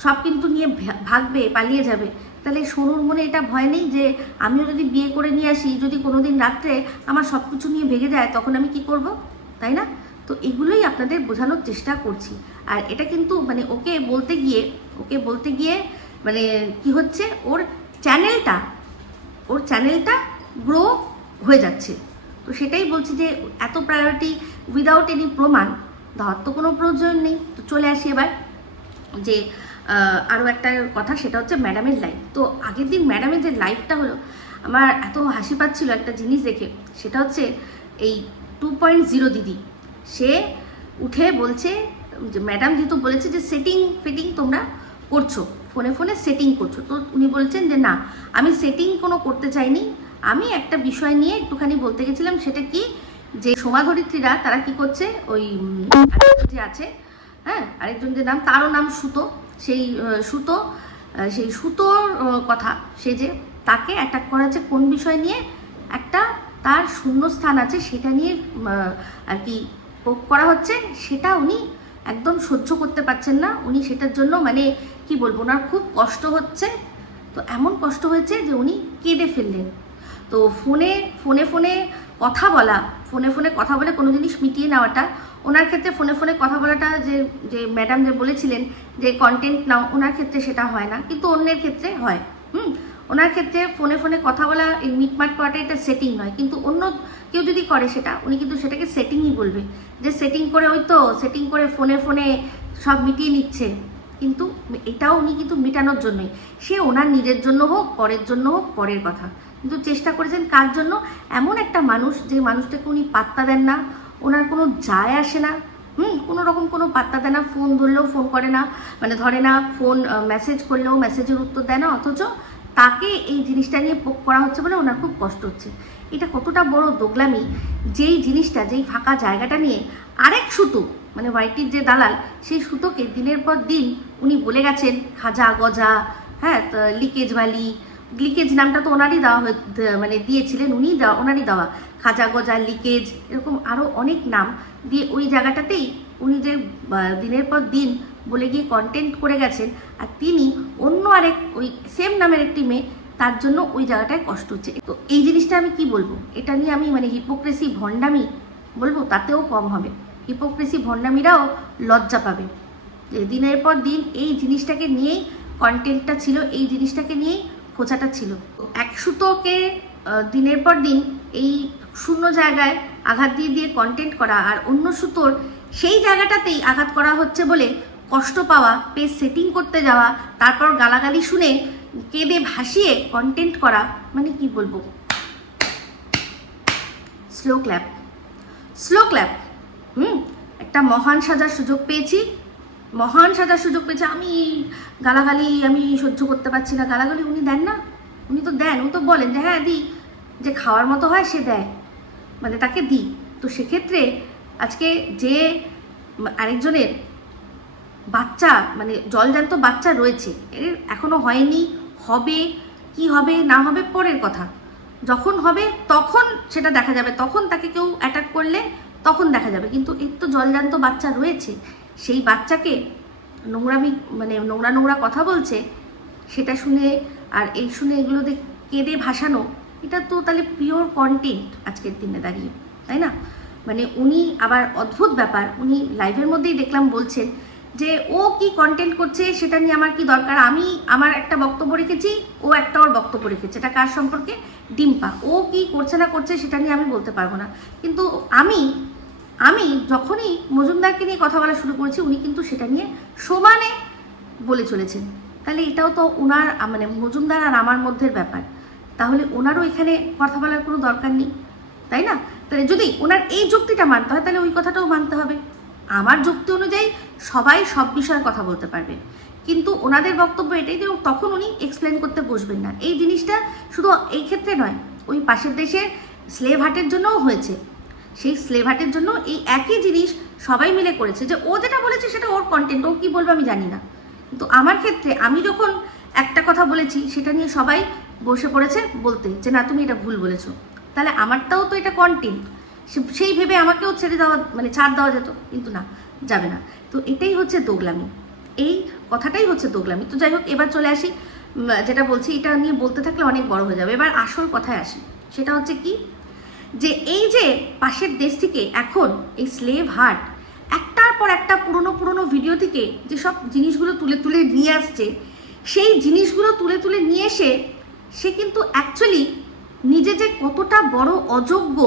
সব কিন্তু নিয়ে ভাগবে, পালিয়ে যাবে। তাহলে সোনুর মনে এটা ভয় নেই যে আমিও যদি বিয়ে করে নিয়ে আসি, যদি কোনোদিন রাত্রে আমার সব কিছু নিয়ে ভেগে যায়, তখন আমি কি করব, তাই না? তো এগুলোই আপনাদের বোঝানোর চেষ্টা করছি। আর এটা কিন্তু মানে ওকে বলতে গিয়ে মানে কি হচ্ছে, ওর চ্যানেলটা গ্রো হয়ে যাচ্ছে। তো সেটাই বলছি যে এত প্রায়োরিটি উইদাউট এনি প্রমাণ দেওয়ার তো কোনো প্রয়োজন নেই। তো চলে আসি এবার যে আরও একটা কথা, সেটা হচ্ছে ম্যাডামের লাইফ। তো আগের দিন ম্যাডামের যে লাইফটা হলো, আমার এত হাসি পাচ্ছিল একটা জিনিস দেখে। সেটা হচ্ছে এই 2.0 দিদি, সে উঠে বলছে যে ম্যাডাম যেহেতু বলেছে যে সেটিং তোমরা করছো, ফোনে সেটিং করছো, তো উনি বলছেন যে না, আমি সেটিং কোনো করতে চাইনি, আমি একটা বিষয় নিয়ে একটুখানি বলতে গেছিলাম। সেটা কি, যে সোমাধরিত্রীরা তারা কি করছে, ওই যে আছে, হ্যাঁ আরেকজন যে নাম, তারও নাম সুতো, সেই সুতোর কথা, সে যে তাকে অ্যাটাক করা হচ্ছে কোন বিষয় নিয়ে, একটা তার শূন্যস্থান আছে সেটা নিয়ে আর কি করা হচ্ছে, সেটা উনি একদম সহ্য করতে পারছেন না। উনি সেটার জন্য মানে কি বলবো, ওনার খুব কষ্ট হচ্ছে। তো এমন কষ্ট হয়েছে যে উনি কেঁদে ফেললেন। তো ফোনে কথা বলে কোনো জিনিস মিটিয়ে নেওয়াটা, ওনার ক্ষেত্রে ফোনে কথা বলাটা যে ম্যাডাম যে বলেছিলেন যে কন্টেন্ট নাও, ওনার ক্ষেত্রে সেটা হয় না, কিন্তু অন্যের ক্ষেত্রে হয়। ওনার ক্ষেত্রে ফোনে কথা বলা, এই মিটমাট করাটা, এটা সেটিং নয়। কিন্তু অন্য কেউ যদি করে সেটা, উনি কিন্তু সেটাকে সেটিংই বলবে, যে সেটিং করে ফোনে সব মিটিয়ে নিচ্ছে, কিন্তু এটাও উনি কিন্তু মেটানোর জন্যই, সে ওনার নিজের জন্য হোক পরের জন্য হোক পরের কথা, কিন্তু চেষ্টা করেছেন কার জন্য, এমন একটা মানুষ যে মানুষটাকে উনি পাত্তা দেন না, ওনার কোনো যায় আসে না, কোনো রকম কোনো পাত্তা দেয় না, ফোন ধরলেও ফোন করে না, মানে ধরে না, ফোন মেসেজ করলেও মেসেজের উত্তর দেয় না, অথচ তাকে এই জিনিসটা নিয়ে পোক করা হচ্ছে বলে ওনার খুব কষ্ট হচ্ছে। এটা কতটা বড় দোগলামি, যেই জিনিসটা, যেই ফাঁকা জায়গাটা নিয়ে আরেক সুতো, মানে ওয়াইটির যে দালাল, সেই সুতোকে দিনের পর দিন উনি বলে গেছেন খাজা গজা, হ্যাঁ, লিকেজ বালি, লিকেজ নামটা তো ওনারই দেওয়া মানে দিয়েছিলেন উনি, ওনারই দেওয়া, খাজা গজা, লিকেজ, এরকম আরও অনেক নাম দিয়ে ওই জায়গাটাতেই উনি যে দিনের পর দিন বলে গিয়ে কন্টেন্ট করে গেছেন, আর তিনি অন্য আরেক ওই সেম নামের একটি মেয়ে, তার জন্য ওই জায়গাটায় কষ্ট হচ্ছে। তো এই জিনিসটা আমি কি বলবো, এটা নিয়ে আমি মানে হিপোক্রেসি ভণ্ডামি বলবো, তাতেও কম হবে, হিপোক্রেসি ভণ্ডামিরাও লজ্জা পাবে। দিনের পর দিন এই জিনিসটাকে নিয়েই কন্টেন্টটা ছিল, এই জিনিসটাকে নিয়েই খোঁচাটা ছিল। এক সুতোকে দিনের পর দিন এই শূন্য জায়গায় আঘাত দিয়ে দিয়ে কন্টেন্ট করা, আর অন্য সুতোর সেই জায়গাটাতেই আঘাত করা হচ্ছে বলে কষ্ট পাওয়া, পেজ সেটিং করতে যাওয়া, তারপর গালাগালি শুনে কেঁদে ভাসিয়ে কন্টেন্ট করা, মানে কি বলবো, স্লো ক্ল্যাপ, স্লো ক্ল্যাপ। একটা মহান সাজার সুযোগ পেয়েছি, মহান সাজার সুযোগ পেয়েছে। আমি গালাগালি আমি সহ্য করতে পারছি না, গালাগালি উনি দেন না, উনি তো দেন, উনি তো বলেন যে হ্যাঁ দিই, যে খাওয়ার মতো হয় সে দেয়, মানে তাকে দিই। তো সেক্ষেত্রে আজকে যে আরেকজনের বাচ্চা, মানে জলজান্ত বাচ্চা রয়েছে, এর এখনো হয়নি, হবে, কি হবে না হবে পরের কথা, যখন হবে তখন সেটা দেখা যাবে, তখন তাকে কেউ অ্যাটাক করলে তখন দেখা যাবে, কিন্তু এর তো জলজান্ত বাচ্চা রয়েছে, সেই বাচ্চাকে নোংরামি, মানে নোংরা নোংরা কথা বলছে, সেটা শুনে আর এই শুনে এগুলো কেঁদে ভাসানো, এটা তো তাহলে পিওর কন্টেন্ট আজকের দিনে দাঁড়িয়ে, তাই না? মানে উনি আবার অদ্ভুত ব্যাপার, উনি লাইভের মধ্যেই দেখলাম বলছেন যে ও কি কন্টেন্ট করছে সেটা নিয়ে আমার কি দরকার, আমি আমার একটা বক্তব্য রেখেছি, ও একটা ওর বক্তব্য রেখেছে, এটা কার সম্পর্কে, ডিম্পা, ও কি করছে না করছে সেটা নিয়ে আমি বলতে পারবো না, কিন্তু আমি যখনই মজুমদারকে নিয়ে কথা বলা শুরু করেছি, উনি কিন্তু সেটা নিয়ে সমানে বলে চলেছেন, তাহলে এটাও তো ওনার মানে মজুমদার আর আমার মধ্যের ব্যাপার, তাহলে ওনারও এখানে কথা বলার কোনো দরকার নেই, তাই না? তাহলে যদি ওনার এই যুক্তিটা মানতে হয়, তাহলে ওই কথাটাও মানতে হবে। আমার যুক্তি অনুযায়ী সবাই সব বিষয়ে কথা বলতে পারবে, কিন্তু ওনাদের বক্তব্য এটাই যে তখন উনি এক্সপ্লেন করতে বসবেন না। এই জিনিসটা শুধু এই ক্ষেত্রে নয়, ওই পাশের দেশের স্লেভ হার্টের জন্যও হয়েছে, সেই স্লেভ হার্টের জন্য এই একই জিনিস সবাই মিলে করেছে, যে ও যেটা বলেছে সেটা ওর কন্টেন্ট, ও কী বলবে আমি জানি না, কিন্তু আমার ক্ষেত্রে আমি যখন একটা কথা বলেছি সেটা নিয়ে সবাই বসে পড়েছে বলতে যে না তুমি এটা ভুল বলেছো, তাহলে আমারটাও তো এটা কন্টেন্ট, সেই ভেবে আমাকেও ছেড়ে দেওয়া, মানে ছাড় দেওয়া যেত, কিন্তু না, যাবে না। তো এটাই হচ্ছে দোগলামি, এই কথাটাই হচ্ছে দোগলামি। তো যাই হোক, এবার চলে আসি, যেটা বলছি এটা নিয়ে বলতে থাকলে অনেক বড় হয়ে যাবে, এবার আসল কথায় আসি, সেটা হচ্ছে কি, যে এই যে পাশের দেশ থেকে এখন এই স্লেভ হার্ট একটার পর একটা পুরনো ভিডিও থেকে যেসব জিনিসগুলো তুলে তুলে নিয়ে আসছে, সেই জিনিসগুলো তুলে তুলে নিয়ে এসে সে কিন্তু অ্যাকচুয়ালি নিজে যে কতটা বড় অযোগ্য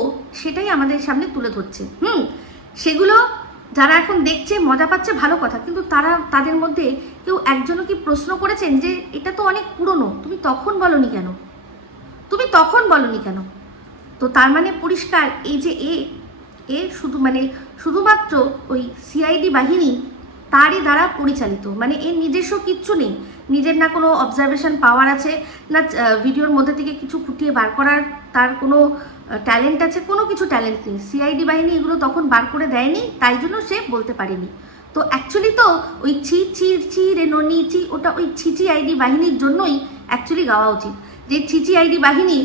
সেটাই আমাদের সামনে তুলে ধরছে। সেগুলো যারা এখন দেখছে মজা পাচ্ছে, ভালো কথা, কিন্তু তাদের মধ্যে কেউ একজনও কি প্রশ্ন করেছেন যে এটা তো অনেক পুরনো, তুমি তখন বলনি কেন, তুমি তখন বলনি কেন? তো তার মানে পরিষ্কার, এই যে এ শুধুমাত্র ওই সিআইডি বাহিনী তারই দ্বারা পরিচালিত, মানে এর নিজস্ব কিচ্ছু নেই, নিজের না কোনো অবজারভেশন পাওয়ার আছে, না ভিডিওর মধ্যে থেকে কিছু ফুটিয়ে বার করার তার কোনো ট্যালেন্ট আছে, কোনো কিছু ট্যালেন্ট নেই। সিআইডি বাহিনী এগুলো তখন বার করে দেয়নি, তাই জন্য সে বলতে পারেনি। তো অ্যাকচুয়ালি তো ওই ছি রে ননি চি, ওটা ওই ছিচি আইডি বাহিনীর জন্যই অ্যাকচুয়ালি গাওয়া উচিত, যে ছিচি আইডি বাহিনী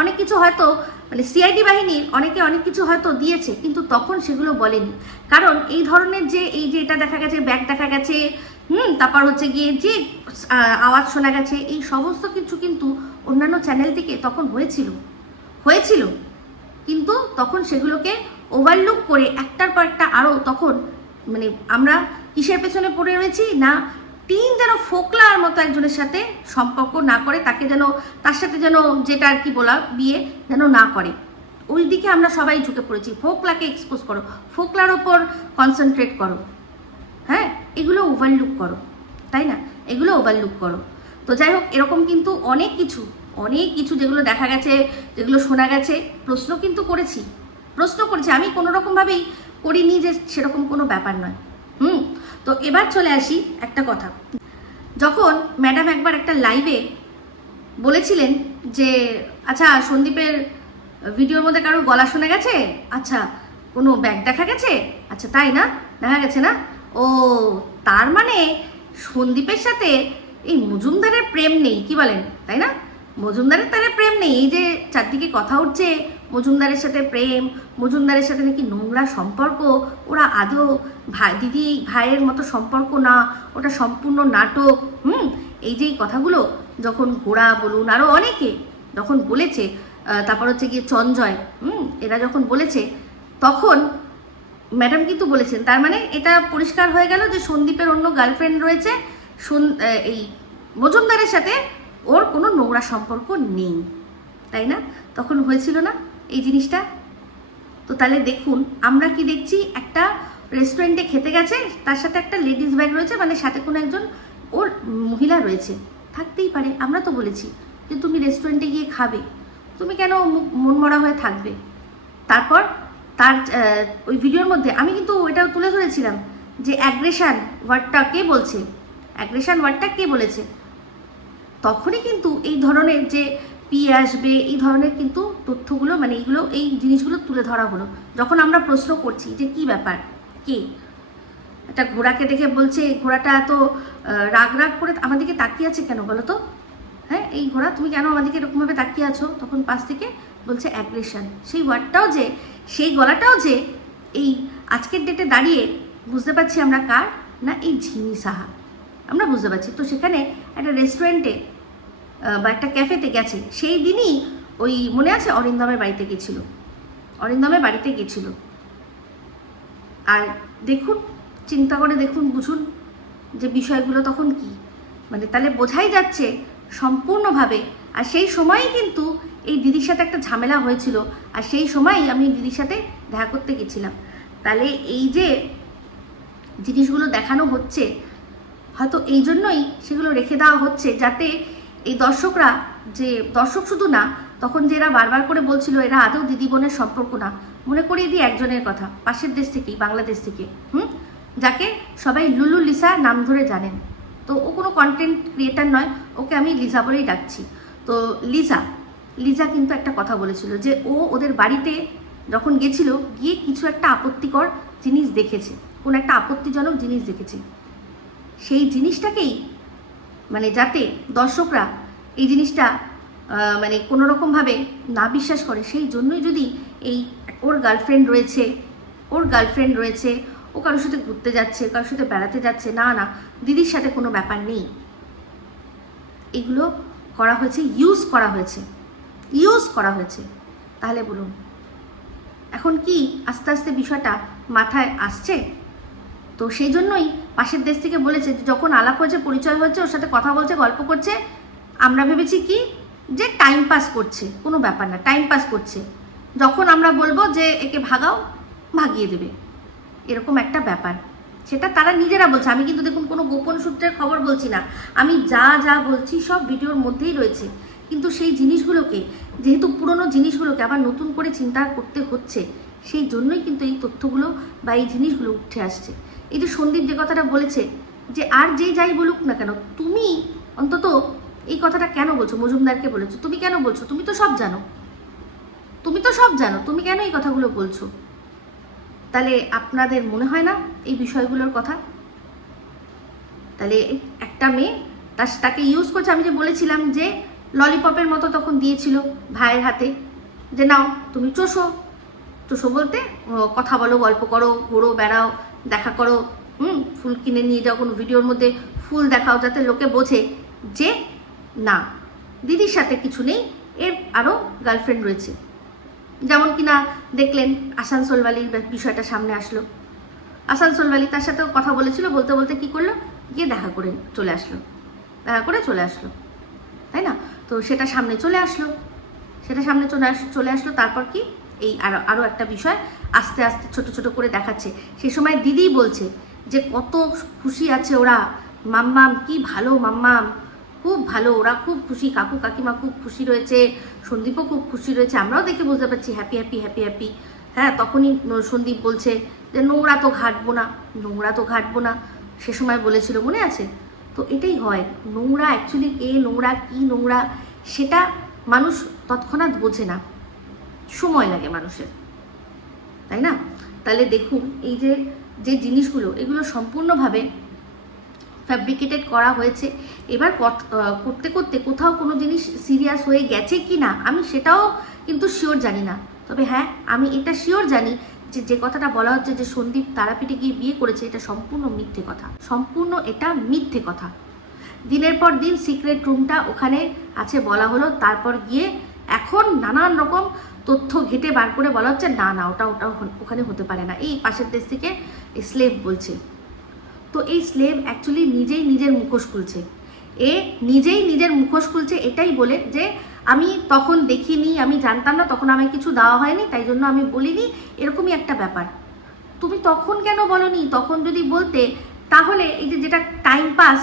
অনেক কিছু হয়তো, মানে সিআইডি বাহিনীর অনেকে অনেক কিছু হয়তো দিয়েছে, কিন্তু তখন সেগুলো বলেনি, কারণ এই ধরনের যে এই যে এটা দেখা গেছে, ব্যাগ দেখা গেছে, তারপর হচ্ছে গিয়ে যে আওয়াজ শোনা গেছে, এই সমস্ত কিছু কিন্তু অন্যান্য চ্যানেল থেকে তখন হয়েছিল, কিন্তু তখন সেগুলোকে ওভারলুক করে একটার পর একটা আরও তখন মানে আমরা কিসের পেছনে পড়ে রয়েছি না, টিন যেন ফোকলার মতো একজনের সাথে সম্পর্ক না করে, তাকে যেন তার সাথে যেন যেটা আর কি বলা বিয়ে যেন না করে, ওই দিকে আমরা সবাই ঝুঁকে পড়েছি। ফোকলাকে এক্সপোজ করো, ফোকলার ওপর কনসেন্ট্রেট করো, হ্যাঁ, এগুলো ওভারলুক করো, তাই না? এগুলো ওভারলুক করো। তো যাই হোক, এরকম কিন্তু অনেক কিছু যেগুলো দেখা গেছে, যেগুলো শোনা গেছে, প্রশ্ন করেছি। আমি কোনো রকমভাবেই করিনি যে সেরকম কোনো ব্যাপার নয়। তো এবার চলে আসি একটা কথা। যখন ম্যাডাম একবার একটা লাইভে বলেছিলেন যে আচ্ছা, সন্দীপের ভিডিওর মধ্যে কারোর গলা শোনা গেছে, আচ্ছা কোনো ব্যাগ দেখা গেছে, আচ্ছা তাই না, দেখা গেছে না, ও তার মানে সন্দীপের সাথে এই মজুমদারের প্রেম নেই, কি বলেন, তাই না? মজুমদারের তারে প্রেম নেই। এই যে চারদিকে কথা উঠছে মজুমদারের সাথে প্রেম, মজুমদারের সাথে নাকি নোংরা সম্পর্ক, ওরা আদৌ দিদি ভাইয়ের মতো সম্পর্ক না, ওটা সম্পূর্ণ নাটক। এই যে কথাগুলো যখন গোড়া বলুন আরও অনেকে যখন বলেছে, তারপর হচ্ছে গিয়ে চঞ্জয়, এরা যখন বলেছে, তখন ম্যাডাম কিন্তু বলেছেন তার মানে এটা পরিষ্কার হয়ে গেল যে সন্দীপের অন্য গার্লফ্রেন্ড রয়েছে, এই মজুমদারের সাথে ওর কোনো নোংরা সম্পর্ক নেই, তাই না? তখন হয়েছিল না এই জিনিসটা? তো তাহলে দেখুন আমরা কি দেখছি, একটা রেস্টুরেন্টে খেতে গেছে, তার সাথে একটা লেডিস ব্যাগ রয়েছে, মানে সাথে কোনো একজন ওর মহিলা রয়েছে, থাকতেই পারে। আমরা তো বলেছি যে তুমি রেস্টুরেন্টে গিয়ে খাবে, তুমি কেন মনমরা হয়ে থাকবে? তারপর তার ওই ভিডিওর মধ্যে আমি কিন্তু এটাও তুলে ধরেছিলাম যে অ্যাগ্রেশন ওয়ার্ডটা কে বলেছে, তখনই কিন্তু এই ধরনের যে আসবে, এই ধরনের কিন্তু তথ্যগুলো, মানে এই জিনিসগুলো তুলে ধরা হলো। যখন আমরা প্রশ্ন করছি যে কি ব্যাপার, কে একটা ঘোড়াকে দেখে বলছে, ঘোড়াটা এত রাগ করে আমাদেরকে তাকিয়ে আছে কেন বলো তো? হ্যাঁ, এই ঘোড়া তুমি কেন আমাদেরকে এরকমভাবে তাকিয়ে আছো? তখন পাশ থেকে বলছে অ্যাগ্রেশন। সেই ওয়ার্ডটাও যে, সেই গলাটাও যে এই আজকের ডেটে দাঁড়িয়ে বুঝতে পারছি আমরা কার, না এই ঝিমি সাহা, আমরা বুঝতে পারছি। তো সেখানে একটা রেস্টুরেন্টে বা একটা ক্যাফেতে গেছে, সেই দিনই ওই মনে আছে অরিন্দমের বাড়িতে গেছিল। আর দেখুন, চিন্তা করে দেখুন, বুঝুন যে বিষয়গুলো তখন কি, মানে তাহলে বোঝাই যাচ্ছে সম্পূর্ণভাবে। আর সেই সময়ই কিন্তু এই দিদির সাথে একটা ঝামেলা হয়েছিল, আর সেই সময়ই আমি দিদির সাথে দেখা করতে গেছিলাম। তাহলে এই যে জিনিসগুলো দেখানো হচ্ছে, হয়তো এই জন্যই সেগুলো রেখে দেওয়া হচ্ছে, যাতে এই দর্শকরা, যে দর্শক শুধু না, তখন যে এরা বারবার করে বলছিল এরা আদৌ দিদি বোনের সম্পর্ক না, মনে করিয়ে দিই একজনের কথা, পাশের দেশ থেকেই, বাংলাদেশ থেকে, যাকে সবাই লুলু লিসা নাম ধরে জানেন। তো ও কোনো কন্টেন্ট ক্রিয়েটার নয়, ওকে আমি লিসা বলেই ডাকছি। তো লিসা কিন্তু একটা কথা বলেছিল যে ও ওদের বাড়িতে যখন গেছিল, গিয়ে কিছু একটা আপত্তিকর জিনিস দেখেছে, কোনো একটা আপত্তিজনক জিনিস দেখেছে। সেই জিনিসটাকেই, মানে যাতে দর্শকরা এই জিনিসটা মানে কোনো রকমভাবে না বিশ্বাস করে, সেই জন্যই যদি এই ওর গার্লফ্রেন্ড রয়েছে, ও কারোর সাথে ঘুরতে যাচ্ছে, কারোর সাথে বেড়াতে যাচ্ছে, না দিদির সাথে কোনো ব্যাপার নেই, এগুলো করা হয়েছে, ইউজ করা হয়েছে। তাহলে বলুন, এখন কি আস্তে আস্তে বিষয়টা মাথায় আসছে? তো সেই জন্যই পাশের দেশ থেকে বলেছে, যখন আলাপ হয়েছে, পরিচয় হয়েছে, ওর সাথে কথা বলছে, গল্প করছে, আমরা ভেবেছি কি যে টাইম পাস করছে, কোনো ব্যাপার না, টাইম পাস করছে। যখন আমরা বলবো যে একে ভাগাও, ভাগিয়ে দেবে, এরকম একটা ব্যাপার। সেটা তারা নিজেরা বলছে, আমি কিন্তু দেখুন কোনো গোপন সূত্রের খবর বলছি না, আমি যা বলছি সব ভিডিওর মধ্যেই রয়েছে। কিন্তু সেই জিনিসগুলোকে, যেহেতু পুরনো জিনিসগুলোকে আবার নতুন করে চিন্তা করতে হচ্ছে, সেই জন্যই কিন্তু এই তথ্যগুলো বা এই জিনিসগুলো উঠে আসছে। এই যে সন্দীপ যে কথাটা বলেছে, যে আর যে যাই বলুক না কেন, তুমি অন্তত এই কথাটা কেন বলছো? মজুমদারকে বলেছো, তুমি কেন বলছো? তুমি তো সব জানো, তুমি কেন এই কথাগুলো বলছো? তাহলে আপনাদের মনে হয় না এই বিষয়গুলোর কথা? তাহলে একটা মেয়ে তাকে ইউজ করছে। আমি যে বলেছিলাম যে ললিপপের মতো তখন দিয়েছিল ভাইয়ের হাতে, যে নাও তুমি চোষো বলতে কথা বলো, গল্প করো, ঘোরো, বেড়াও, দেখা করো, ফুল কিনে নিয়ে যাও, কোনো ভিডিওর মধ্যে ফুল দেখাও, যাতে লোকে বোঝে যে না, দিদির সাথে কিছু নেই, এর আরও গার্লফ্রেন্ড রয়েছে। যেমন কিনা দেখলেন আসানসোলবালির বিষয়টা সামনে আসলো, আসানসোলবালি তার সাথেও কথা বলেছিল, বলতে কি করলো, গিয়ে দেখা করে চলে আসলো, তাই না? তো সেটা সামনে চলে আসলো, তারপর কি এই আরও একটা বিষয় আস্তে আস্তে ছোট করে দেখাচ্ছে। সে সময় দিদিই বলছে যে কত খুশি আছে ওরা, মাম্মাম কি ভালো, মাম্মাম খুব ভালো, ওরা খুব খুশি, কাকু কাকিমা খুব খুশি রয়েছে, সন্দীপও খুব খুশি রয়েছে, আমরাও দেখে বুঝতে পারছি হ্যাপি হ্যাপি হ্যাপি হ্যাপি। হ্যাঁ, তখনই সন্দীপ বলছে যে নোংরা তো ঘাটবো না, নোংরা তো ঘাটবো না, সে সময় বলেছিল, মনে আছে? তো এটাই হয়, নোংরা অ্যাকচুয়ালি কে নোংরা, কি নোংরা, সেটা মানুষ তৎক্ষণাৎ বোঝে না, সময় লাগে মানুষের, তাই না? তাহলে দেখুন এই যে যে জিনিসগুলো, এগুলো সম্পূর্ণভাবে ফ্যাব্রিকেটেড করা হয়েছে। এবার করতে করতে কোথাও কোনো জিনিস সিরিয়াস হয়ে গেছে কি না আমি সেটাও কিন্তু শিওর জানি না। তবে হ্যাঁ, আমি এটা শিওর জানি যে যে কথাটা বলা হচ্ছে যে সন্দীপ তারাপীঠে গিয়ে বিয়ে করেছে, এটা সম্পূর্ণ মিথ্যে কথা, সম্পূর্ণ এটা মিথ্যে কথা। দিনের পর দিন সিক্রেট রুমটা ওখানে আছে বলা হলো, তারপর গিয়ে এখন নানান রকম তথ্য ঘেটে বার করে বলা হচ্ছে না না ওটা ওটা ওখানে হতে পারে না, এই পাশের দেশ থেকে স্লেভ বলছে। তো এই স্লেভ অ্যাকচুয়ালি নিজেই নিজের মুখোশ খুলছে, এ নিজেই নিজের মুখোশ খুলছে এটাই বলে যে আমি তখন দেখিনি, আমি জানতাম না, তখন আমায় কিছু দেওয়া হয়নি, তাই জন্য আমি বলিনি, এরকমই একটা ব্যাপার। তুমি তখন কেন বলনি? তখন যদি বলতে তাহলে এই যে যেটা টাইম পাস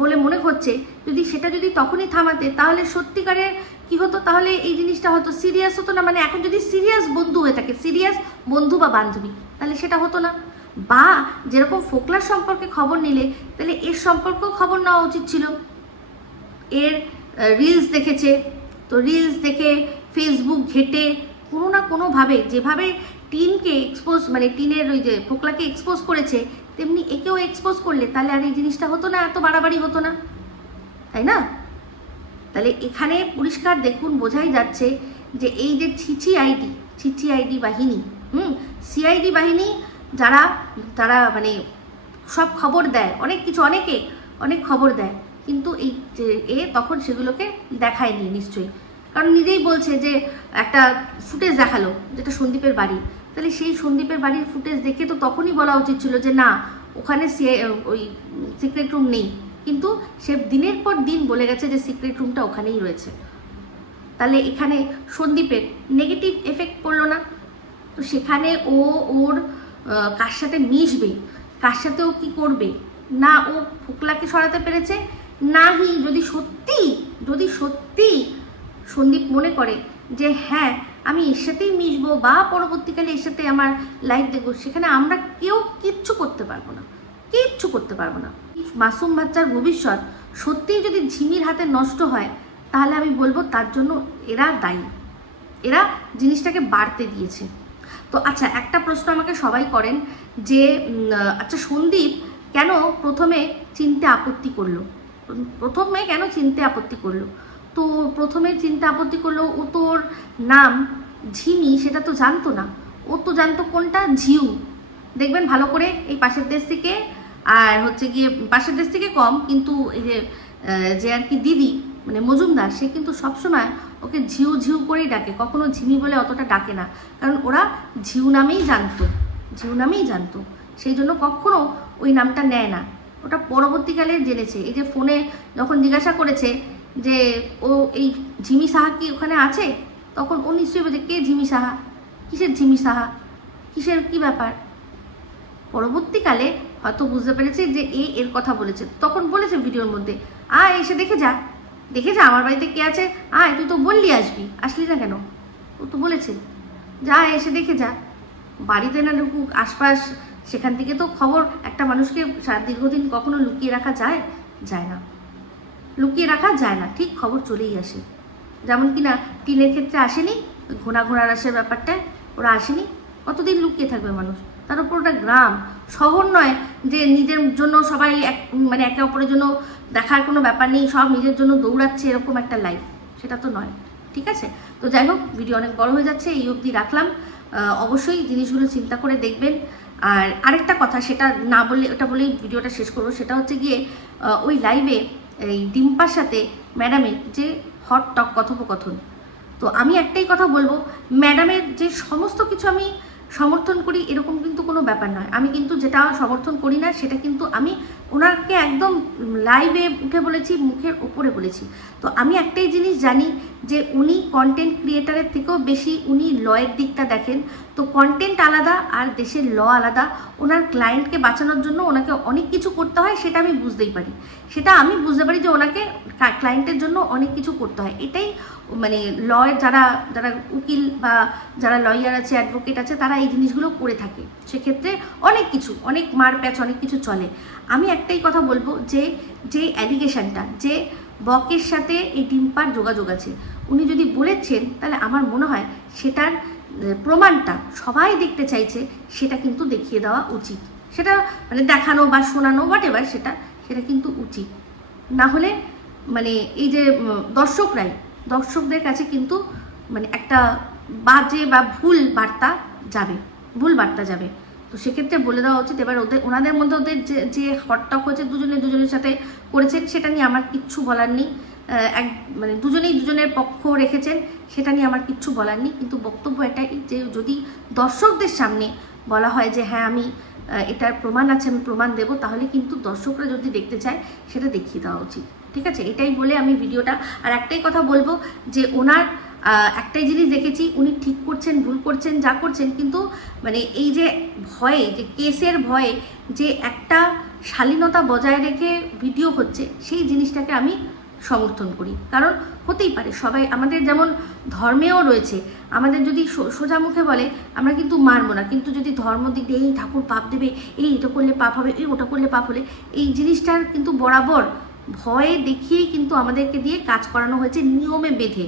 বলে মনে হচ্ছে, যদি সেটা যদি তখনই থামাতে তাহলে সত্যিকারের কি হতো, তাহলে এই জিনিসটা হয়তো সিরিয়াস হতো না। মানে এখন যদি সিরিয়াস বন্ধু হয়ে থাকে, সিরিয়াস বন্ধু বা বান্ধবী, তাহলে সেটা হতো না। বা যেরকম ফোকলার সম্পর্কে খবর নিলে, তাহলে এর সম্পর্কেও খবর নেওয়া উচিত ছিল। এর রিলস দেখেছে, তো রিলস দেখে ফেসবুক ঘেটে কোনো না কোনোভাবে যেভাবে টিনকে এক্সপোজ, মানে টিনের ওই যে ফোকলাকে এক্সপোজ করেছে, তেমনি একেও এক্সপোজ করলে তাহলে আর এই জিনিসটা হতো না, এত বাড়াবাড়ি হতো না, তাই না? তাহলে এখানে পরিষ্কার দেখুন, বোঝাই যাচ্ছে যে এই যে ছিচি আইডি বাহিনী, সিআইডি বাহিনী যারা, তারা মানে সব খবর দেয়, অনেক কিছু, অনেক খবর দেয়, কিন্তু এই যে তখন সেগুলোকে দেখায়নি নিশ্চয়ই, কারণ নিজেই বলছে যে একটা ফুটেজ দেখালো যেটা সন্দীপের বাড়ি, তাহলে সেই সন্দীপের বাড়ির ফুটেজ দেখে তো তখনই বলা উচিত ছিল যে না ওখানে ওই সিক্রেট রুম নেই, কিন্তু সে দিনের পর দিন বলে গেছে যে সিক্রেট রুমটা ওখানেই রয়েছে। তাহলে এখানে সন্দীপের নেগেটিভ এফেক্ট পড়লো না? তো সেখানে ও ওর কার সাথে মিশবে, কার সাথে ও কী করবে, না ও ফোকলাকে সরাতে পেরেছে, নাহি যদি সত্যি সন্দীপ মনে করে যে হ্যাঁ আমি এর সাথেই মিশবো বা পরবর্তীকালে এর সাথে আমার লাইফ দেখবো, সেখানে আমরা কেউ কিচ্ছু করতে পারবো না। মাসুম বাচ্চার ভবিষ্যৎ সত্যিই যদি ঝিমির হাতে নষ্ট হয়, তাহলে আমি বলবো তার জন্য এরা দায়ী, এরা জিনিসটাকে বাড়তে দিয়েছে। তো আচ্ছা, একটা প্রশ্ন আমাকে সবাই করেন যে আচ্ছা সন্দীপ কেন প্রথমে চিনতে আপত্তি করলো, তো প্রথমে চিনতে আপত্তি করলো, ও তোর নাম ঝিমি সেটা তো জানতো না, ও তো জানতো কোনটা, ঝিউ। দেখবেন ভালো করে, এই পাশের দেশ থেকে, আর হচ্ছে গিয়ে পাশের দেশ থেকে কম, কিন্তু এই যে আর কি দিদি মানে মজুমদার, সে কিন্তু সবসময় ওকে ঝিউ ঝিউ করেই ডাকে, কখনো ঝিমি বলে অতটা ডাকে না, কারণ ওরা ঝিউ নামেই জানতো, সেই জন্য কখনো ওই নামটা নেয় না। ওটা পরবর্তীকালে জেনেছে, এই যে ফোনে যখন জিজ্ঞাসা করেছে যে ও এই ঝিমি সাহা কি ওখানে আছে, তখন ও নিশ্চয়ই বলছে কে ঝিমি সাহা, কিসের ঝিমি সাহা, কিসের কি ব্যাপার। পরবর্তীকালে হয়তো বুঝতে পেরেছে যে এর কথা বলেছে, তখন বলেছে ভিডিওর মধ্যে এসে দেখে যা আমার বাড়িতে কে আছে, তুই তো বললি আসলি না কেন, ও তো বলেছে যা এসে দেখে যা, বাড়িতে না ঢুকুক আশপাশ, সেখান থেকে তো খবর একটা মানুষকে দীর্ঘদিন কখনো লুকিয়ে রাখা যায় না, ঠিক খবর চলেই আসে। যেমন কিনা টিনের ক্ষেত্রে আসেনি, ঘোড়ার আসার ব্যাপারটা ওরা আসেনি, কতদিন লুকিয়ে থাকবে মানুষ, তার উপর ওটা গ্রাম, শহর নয় যে নিজের জন্য সবাই মানে একে অপরের জন্য দেখার কোনো ব্যাপার নেই, সব নিজের জন্য দৌড়াচ্ছে, এরকম একটা লাইফ সেটা তো নয়, ঠিক আছে? তো যাই হোক, ভিডিও অনেক বড় হয়ে যাচ্ছে, এই অবধি রাখলাম। অবশ্যই জিনিসগুলো চিন্তা করে দেখবেন। আর আরেকটা কথা, সেটা না বললে, ওটা বলেই ভিডিওটা শেষ করবো, সেটা হচ্ছে গিয়ে ওই লাইভে এই ডিম্পার সাথে ম্যাডামের যে হট টক কথোপকথন, তো আমি একটাই কথা বলবো, ম্যাডামের যে সমস্ত কিছু আমি সমর্থন করি এরকম কিন্তু কোনো ব্যাপার নয়, আমি কিন্তু যেটা সমর্থন করি না সেটা কিন্তু আমি ওনাকে একদম লাইভে উঠে বলেছি, মুখের ওপরে বলেছি। তো আমি একটাই জিনিস জানি যে উনি কন্টেন্ট ক্রিয়েটারের থেকেও বেশি উনি লয়ের দিকটা দেখেন। তো কন্টেন্ট আলাদা আর দেশের ল আলাদা। ওনার ক্লায়েন্টকে বাঁচানোর জন্য ওনাকে অনেক কিছু করতে হয়, সেটা আমি বুঝতেই পারি। সেটা আমি বুঝতে পারি যে ওনাকে ক্লায়েন্টের জন্য অনেক কিছু করতে হয়। এটাই মানে লয়ের যারা যারা উকিল বা যারা লয়ার আছে, অ্যাডভোকেট আছে, তারা এই জিনিসগুলো করে থাকে। সেক্ষেত্রে অনেক কিছু, অনেক মারপ্যাচ, অনেক কিছু চলে। আমি একটাই কথা বলবো যে যে অ্যালিগেশনটা, যে বকের সাথে এই ডিম্পার যোগাযোগ আছে, উনি যদি বলেছেন, তাহলে আমার মনে হয় সেটার প্রমাণটা সবাই দেখতে চাইছে, সেটা কিন্তু দেখিয়ে দেওয়া উচিত। সেটা মানে দেখানো বা শোনানো হোয়াটএভার, সেটা সেটা কিন্তু উচিত। না হলে মানে এই যে দর্শকদের কাছে কিন্তু মানে একটা বাজে বা ভুল বার্তা যাবে। তো সেক্ষেত্রে বলে দেওয়া উচিত। এবার ওনাদের মধ্যে ওদের যে হটটক হয়েছে দুজনের সাথে করেছেন, সেটা নিয়ে আমার কিচ্ছু বলার নেই। মানে দুজনেই দুজনের পক্ষ রেখেছেন, সেটা নিয়ে আমার কিচ্ছু বলার নেই। কিন্তু বক্তব্য এটাই যে যদি দর্শকদের সামনে বলা হয় যে হ্যাঁ আমি এটার প্রমাণ আছে, আমি প্রমাণ দেবো, তাহলে কিন্তু দর্শকরা যদি দেখতে চায় সেটা দেখিয়ে দেওয়া উচিত। ঠিক আছে, এটাই বলে আমি ভিডিওটা, আর একটাই কথা বলবো যে ওনার একটাই জিনিস দেখেছি, উনি ঠিক করছেন, ভুল করছেন, যা করছেন, কিন্তু মানে এই যে ভয়ে, যে কেসের ভয়ে যে একটা শালীনতা বজায় রেখে ভিডিও হচ্ছে, সেই জিনিসটাকে আমি সমর্থন করি। কারণ হতেই পারে, সবাই আমাদের যেমন ধর্মেও রয়েছে, আমাদের যদি সোজা মুখে বলে আমরা কিন্তু মানবো না, কিন্তু যদি ধর্ম দিক দিয়ে এই ঠাকুর পাপ দেবে, এই এটা করলে পাপ হবে, এই ওটা করলে পাপ হলে, এই জিনিসটার কিন্তু বরাবর ভয়ে দেখিয়েই কিন্তু আমাদেরকে দিয়ে কাজ করানো হয়েছে, নিয়মে বেঁধে।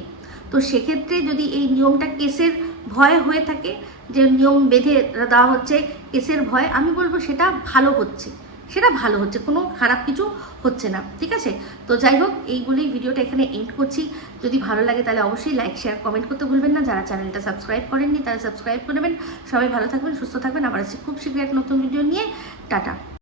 তো সেক্ষেত্রে যদি এই নিয়মটা কেসের ভয় হয়ে থাকে, যে নিয়ম বেঁধে দেওয়া হচ্ছে কেসের ভয়, আমি বলবো সেটা ভালো হচ্ছে, কোনো খারাপ কিছু হচ্ছে না। ঠিক আছে, তো যাই হোক, এই বলেই ভিডিওটা এখানে এন্ড করছি। যদি ভালো লাগে তাহলে অবশ্যই লাইক, শেয়ার, কমেন্ট করতে ভুলবেন না। যারা চ্যানেলটা সাবস্ক্রাইব করেননি তারা সাবস্ক্রাইব করে নেবেন। সবাই ভালো থাকবেন, সুস্থ থাকবেন। আবার আসছি খুব শীঘ্রই এক নতুন ভিডিও নিয়ে। টাটা।